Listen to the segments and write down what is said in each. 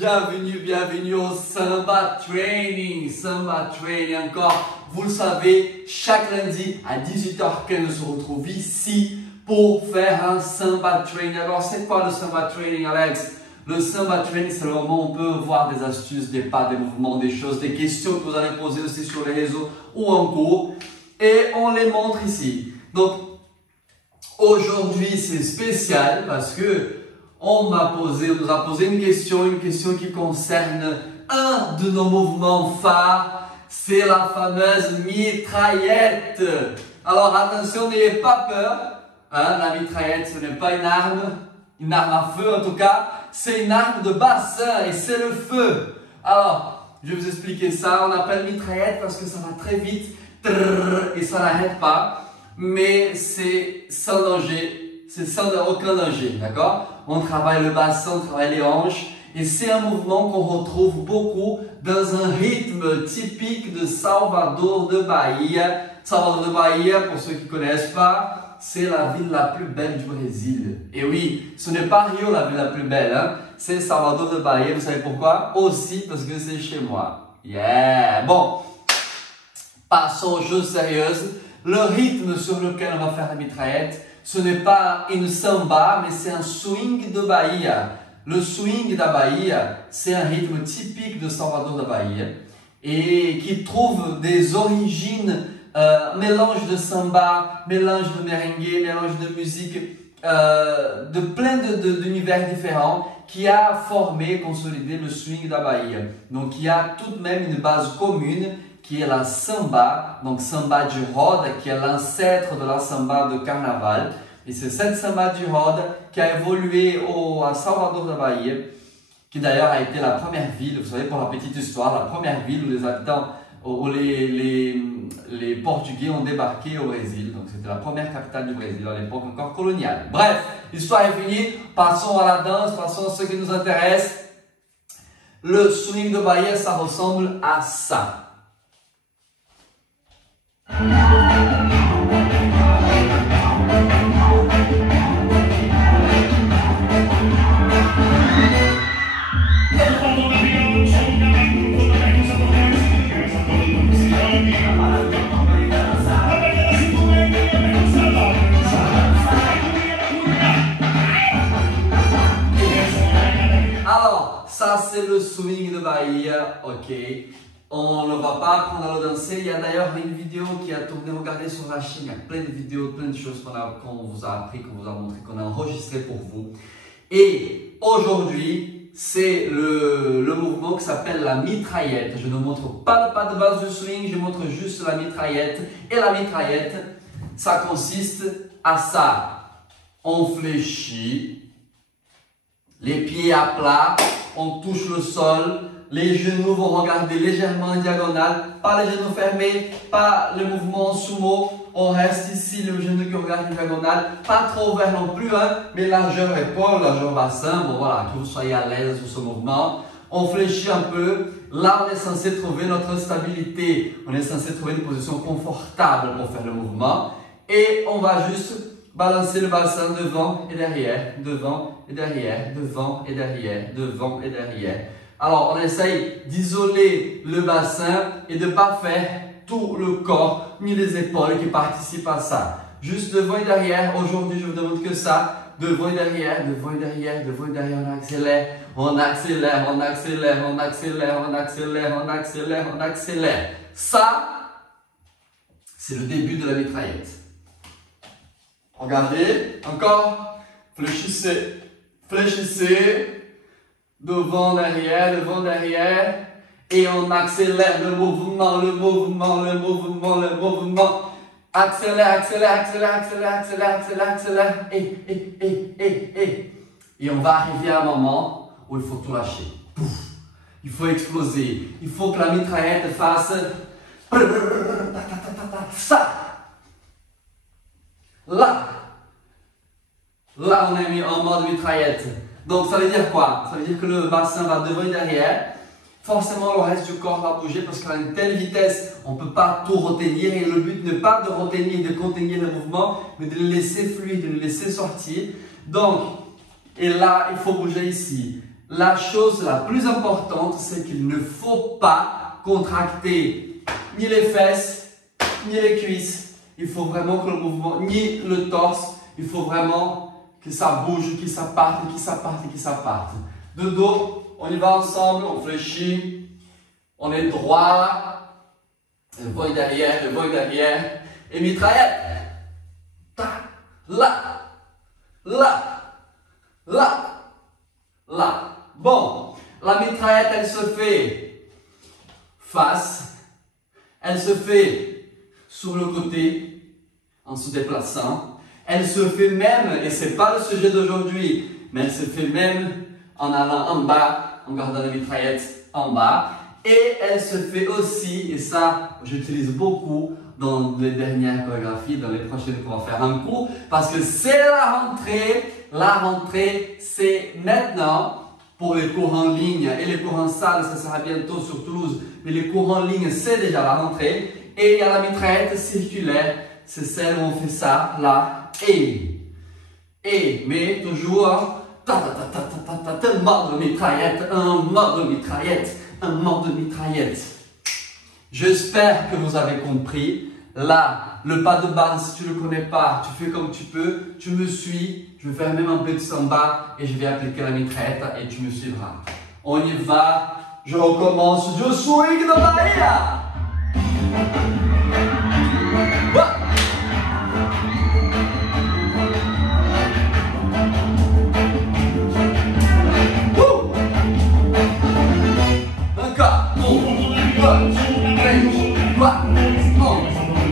bienvenue au Samba Training. Samba Training encore, vous le savez, chaque lundi à 18h15, on se retrouve ici pour faire un Samba Training. Alors, c'est quoi le Samba Training, Alex? Le Samba Training, c'est le moment où on peut voir des astuces, des pas, des mouvements, des choses, des questions que vous allez poser aussi sur les réseaux ou en cours. Et on les montre ici. Donc, aujourd'hui, c'est spécial parce que on nous a posé une question qui concerne un de nos mouvements phares. C'est la fameuse mitraillette. Alors, attention, n'ayez pas peur. Hein, la mitraillette, ce n'est pas une arme à feu en tout cas. C'est une arme de bassin et c'est le feu. Alors, je vais vous expliquer ça. On appelle mitraillette parce que ça va très vite et ça n'arrête pas. Mais c'est sans danger. C'est sans aucun danger, d'accord? On travaille le bassin, on travaille les hanches. Et c'est un mouvement qu'on retrouve beaucoup dans un rythme typique de Salvador de Bahia. Salvador de Bahia, pour ceux qui ne connaissent pas, c'est la ville la plus belle du Brésil. Et oui, ce n'est pas Rio la ville la plus belle, hein? C'est Salvador de Bahia. Vous savez pourquoi? Aussi parce que c'est chez moi. Yeah! Bon, passons aux choses sérieuses. Le rythme sur lequel on va faire la mitraillette, ce n'est pas une samba, mais c'est un swing de Bahia. Le swing da Bahia, c'est un rythme typique de Salvador da Bahia et qui trouve des origines, mélange de samba, mélange de merengue, mélange de musique, de plein d'univers différents qui a formé, consolidé le swing da Bahia. Donc, il y a tout de même une base commune qui est la samba, donc samba de roda, qui est l'ancêtre de la samba de carnaval. Et c'est cette samba de roda qui a évolué à Salvador da Bahia, qui d'ailleurs a été la première ville, vous savez, pour la petite histoire, la première ville où les habitants, où les Portugais ont débarqué au Brésil. Donc c'était la première capitale du Brésil à l'époque encore coloniale. Bref, l'histoire est finie, passons à la danse, passons à ce qui nous intéresse. Le swing de Bahia, ça ressemble à ça. Alors, ça c'est le swing de Bahia, ok. On ne va pas apprendre à le danser. Il y a d'ailleurs une vidéo qui a tourné, regardez sur la chaîne, il y a plein de vidéos, plein de choses qu'on vous a appris, qu'on vous a montré, qu'on a enregistré pour vous. Et aujourd'hui, c'est le mouvement qui s'appelle la mitraillette. Je ne montre pas le pas de base du swing, je montre juste la mitraillette. Et la mitraillette, ça consiste à ça. On fléchit, les pieds à plat, on touche le sol. Les genoux vont regarder légèrement en diagonale, pas les genoux fermés, pas le mouvement en sumo. On reste ici, le genou qui regarde en diagonale, pas trop ouvert non plus, hein, mais largeur épaule, largeur bassin. Bon voilà, que vous soyez à l'aise sur ce mouvement. On fléchit un peu. Là, on est censé trouver notre stabilité. On est censé trouver une position confortable pour faire le mouvement. Et on va juste balancer le bassin devant et derrière, devant et derrière, devant et derrière, devant et derrière. Alors, on essaye d'isoler le bassin et de ne pas faire tout le corps, ni les épaules qui participent à ça. Juste devant et derrière. Aujourd'hui, je vous demande que ça. Devant et derrière, devant et derrière, devant et derrière. On accélère, on accélère, on accélère, on accélère, on accélère, on accélère, on accélère. Ça, c'est le début de la mitraillette. Regardez, encore. Fléchissez, fléchissez. Devant, derrière, et on accélère le mouvement, le mouvement, le mouvement, le mouvement. Accélère, accélère, accélère, accélère, accélère, accélère, accélère, et on va arriver à un moment où il faut tout lâcher. Pouf. Il faut exploser. Il faut que la mitraillette fasse ça. Là, on est mis en mode mitraillette. Donc ça veut dire quoi? Ça veut dire que le bassin va devant et derrière. Forcément, le reste du corps va bouger parce qu'à une telle vitesse, on ne peut pas tout retenir. Et le but n'est pas de retenir, de contenir le mouvement, mais de le laisser fluide, de le laisser sortir. Donc, et là, il faut bouger ici. la chose la plus importante, c'est qu'il ne faut pas contracter ni les fesses, ni les cuisses. Il faut vraiment que le mouvement, ni le torse, il faut vraiment que ça bouge, que ça parte, que ça parte, que ça parte. De dos, on y va ensemble, on fléchit, on est droit, le voile derrière, et mitraillette. Tac, là, là, là, là. Bon, la mitraillette, elle se fait face, elle se fait sur le côté, en se déplaçant. Elle se fait même, et ce n'est pas le sujet d'aujourd'hui, mais elle se fait même en allant en bas, en gardant la mitraillette en bas. Et elle se fait aussi, et ça j'utilise beaucoup dans les dernières chorégraphies, dans les prochaines qu'on va faire un cours, parce que c'est la rentrée. La rentrée, c'est maintenant. Pour les cours en ligne et les cours en salle, ça sera bientôt sur Toulouse, mais les cours en ligne, c'est déjà la rentrée. Et il y a la mitraillette circulaire, c'est celle où on fait ça, là, mais toujours, un mode mitraillette, un mode mitraillette, un mode mitraillette. J'espère que vous avez compris. Là, le pas de base, si tu ne le connais pas, tu fais comme tu peux, tu me suis, je vais faire même un peu de samba et je vais appliquer la mitraillette et tu me suivras. On y va, je recommence, je swing dans la Bahia. Encore, 1,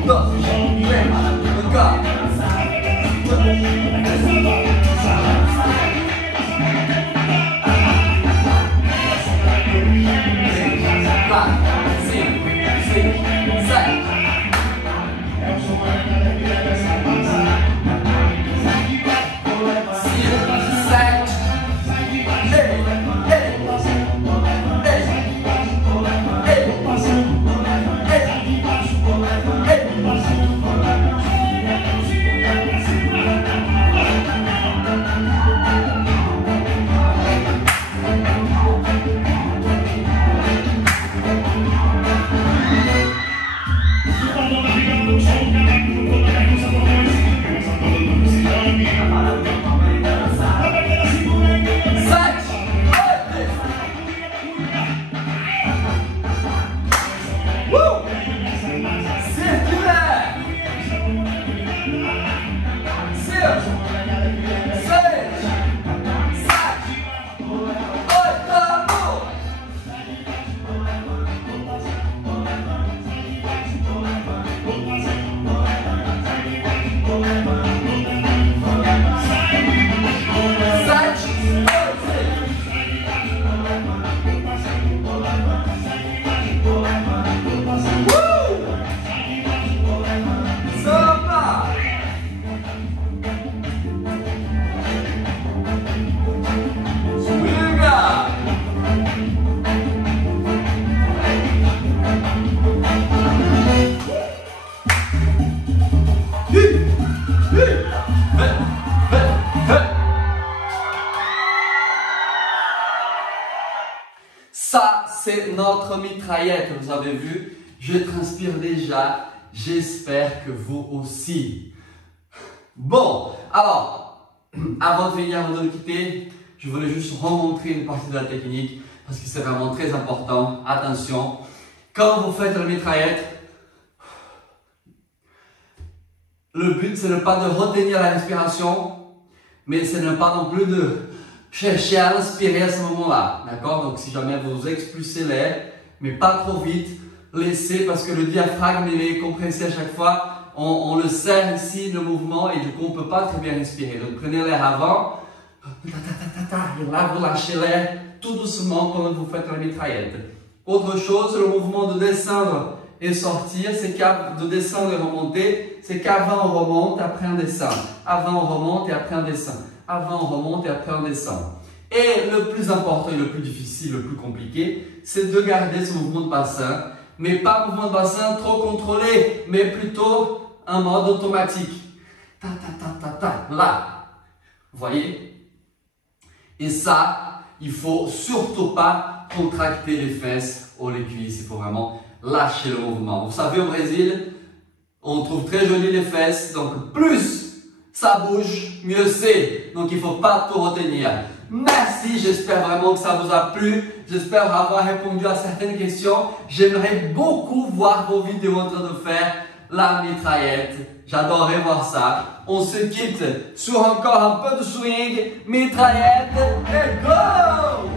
2, 3, 4, Ça, c'est notre mitraillette, vous avez vu, je transpire déjà, j'espère que vous aussi. Bon, alors, avant de finir, avant de nous quitter, je voulais juste remontrer une partie de la technique, parce que c'est vraiment très important. Attention, quand vous faites la mitraillette, le but, c'est ne pas de retenir la respiration, mais c'est ne pas non plus de chercher à inspirer à ce moment-là, d'accord? Donc si jamais vous expulsez l'air, mais pas trop vite, laissez parce que le diaphragme il est compressé à chaque fois, on le serre ici, le mouvement, et du coup on ne peut pas très bien respirer. Donc prenez l'air avant, et là vous lâchez l'air tout doucement pendant que vous faites la mitraillette. Autre chose, le mouvement de descendre et sortir, c'est de descendre et remonter, c'est qu'avant on remonte, après on descend. Avant on remonte et après on descend. Avant on remonte et après on descend. Et le plus important et le plus difficile, le plus compliqué, c'est de garder ce mouvement de bassin, mais pas un mouvement de bassin trop contrôlé, mais plutôt un mode automatique. Ta ta ta ta ta, là. Vous voyez? Et ça, il faut surtout pas contracter les fesses ou les cuisses. Il faut vraiment lâcher le mouvement. Vous savez, au Brésil, on trouve très joli les fesses. Donc, plus ça bouge, mieux c'est. Donc, il ne faut pas tout retenir. Merci, j'espère vraiment que ça vous a plu. J'espère avoir répondu à certaines questions. J'aimerais beaucoup voir vos vidéos en train de faire la mitraillette. J'adorerais voir ça. On se quitte sur encore un peu de swing. Mitraillette et go!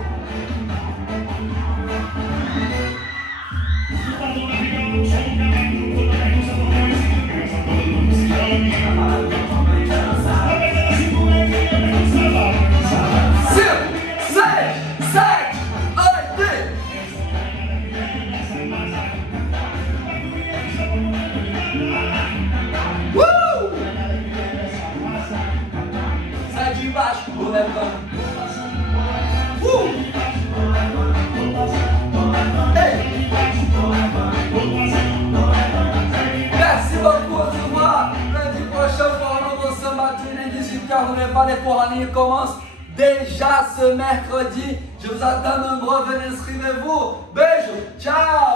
Merci beaucoup, on se voit lundi prochain pour un nouveau Samba Training 18h. N'oubliez pas, les cours en ligne commencent déjà ce mercredi. Je vous attends nombreux, venez, inscrivez-vous. Beijo, ciao!